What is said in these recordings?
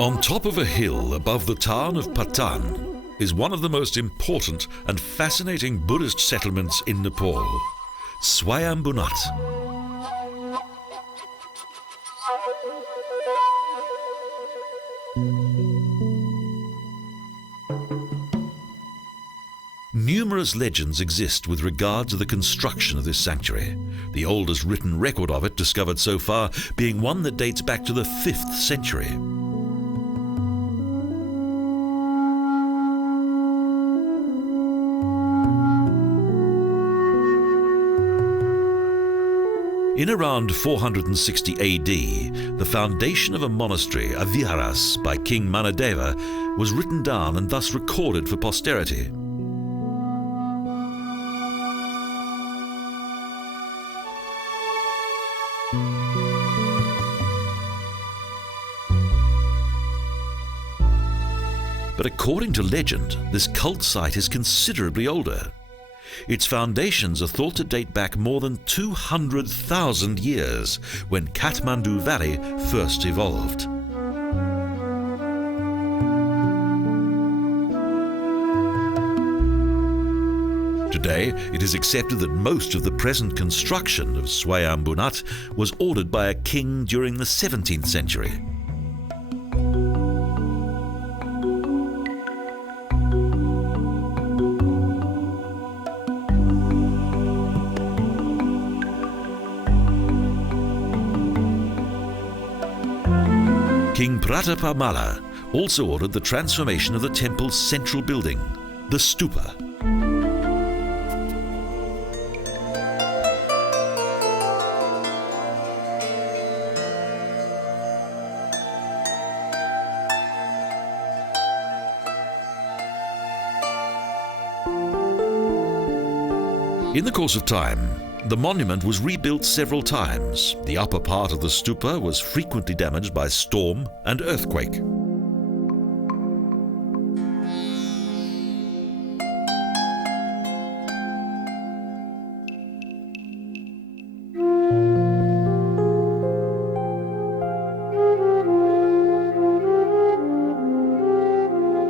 On top of a hill above the town of Patan is one of the most important and fascinating Buddhist settlements in Nepal, Swayambhunath. Numerous legends exist with regard to the construction of this sanctuary, the oldest written record of it discovered so far being one that dates back to the 5th century. In around 460 AD, the foundation of a monastery, a viharas, by King Manadeva was written down and thus recorded for posterity. But according to legend, this cult site is considerably older. Its foundations are thought to date back more than 200,000 years, when Kathmandu Valley first evolved. Today, it is accepted that most of the present construction of Swayambhunath was ordered by a king during the 17th century. King Pratapa Malla also ordered the transformation of the temple's central building, the Stupa. In the course of time, the monument was rebuilt several times. The upper part of the stupa was frequently damaged by storm and earthquake.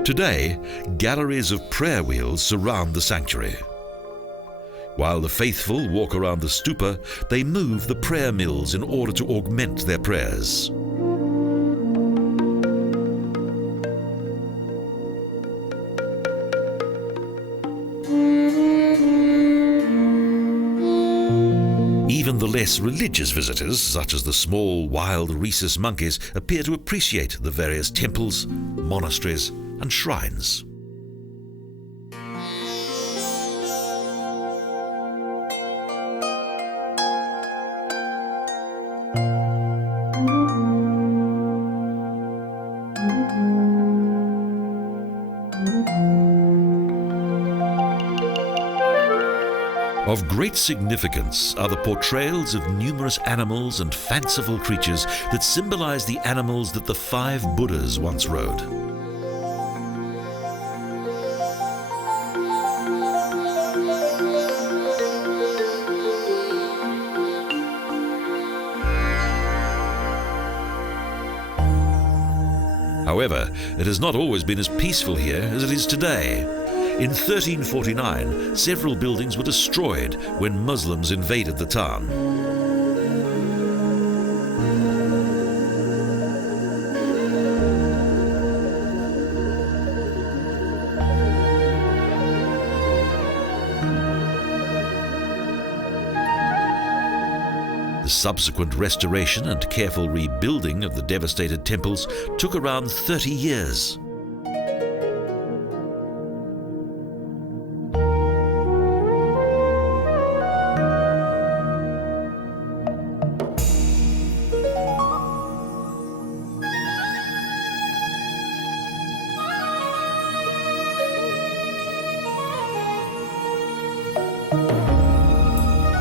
Today, galleries of prayer wheels surround the sanctuary. While the faithful walk around the stupa, they move the prayer mills in order to augment their prayers. Even the less religious visitors, such as the small wild rhesus monkeys, appear to appreciate the various temples, monasteries, and shrines. Of great significance are the portrayals of numerous animals and fanciful creatures that symbolize the animals that the 5 Buddhas once rode. However, it has not always been as peaceful here as it is today. In 1349, several buildings were destroyed when Muslims invaded the town. The subsequent restoration and careful rebuilding of the devastated temples took around 30 years.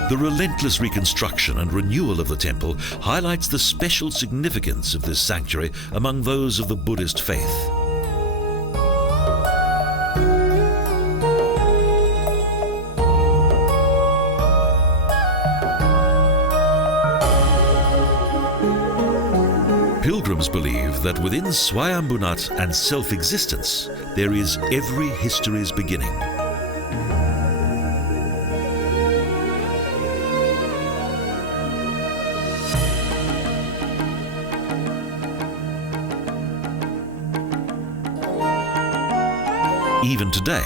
The relentless reconstruction and renewal of the temple highlights the special significance of this sanctuary among those of the Buddhist faith. pilgrims believe that within Swayambhunath and self-existence, there is every history's beginning. Even today,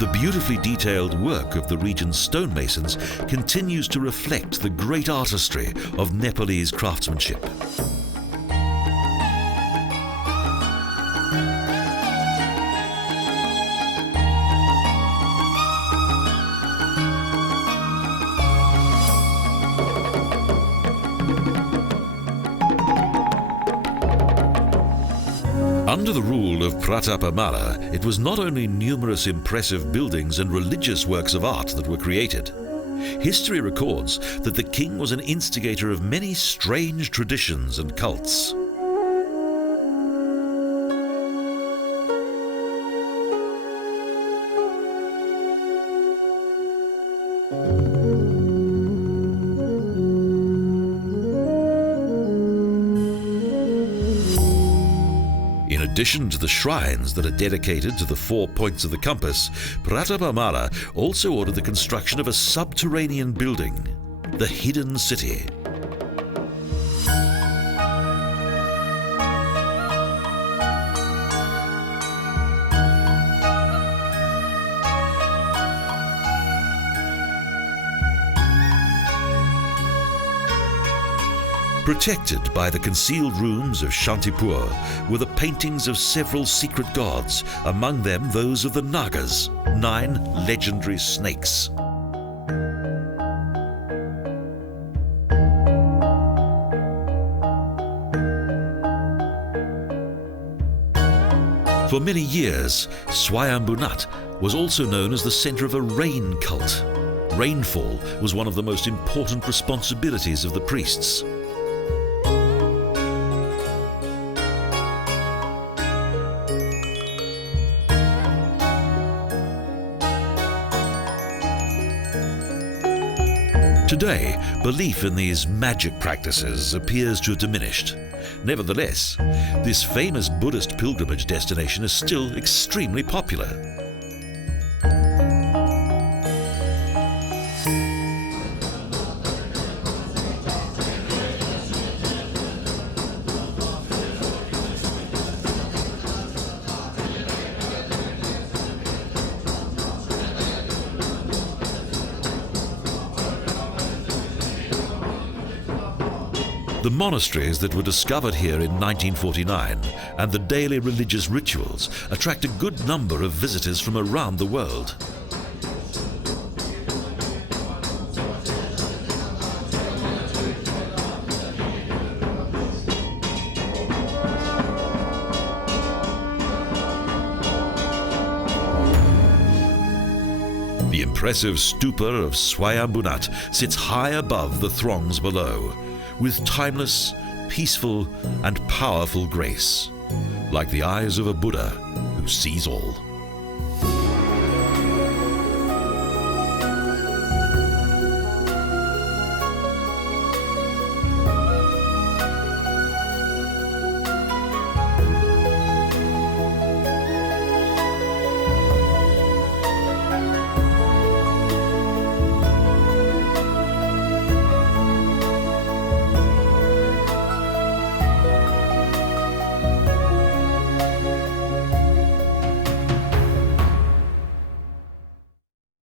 the beautifully detailed work of the region's stonemasons continues to reflect the great artistry of Nepalese craftsmanship. Under the rule of Pratapa Malla, it was not only numerous impressive buildings and religious works of art that were created. History records that the king was an instigator of many strange traditions and cults. In addition to the shrines that are dedicated to the 4 points of the compass, Pratapa Malla also ordered the construction of a subterranean building, the Hidden City. Protected by the concealed rooms of Shantipur were the paintings of several secret gods, among them those of the Nagas, 9 legendary snakes. For many years, Swayambhunath was also known as the center of a rain cult. Rainfall was one of the most important responsibilities of the priests. Today, belief in these magic practices appears to have diminished. Nevertheless, this famous Buddhist pilgrimage destination is still extremely popular. The monasteries that were discovered here in 1949 and the daily religious rituals attract a good number of visitors from around the world. The impressive Stupa of Swayambhunath sits high above the throngs below, with timeless, peaceful, and powerful grace, like the eyes of a Buddha who sees all.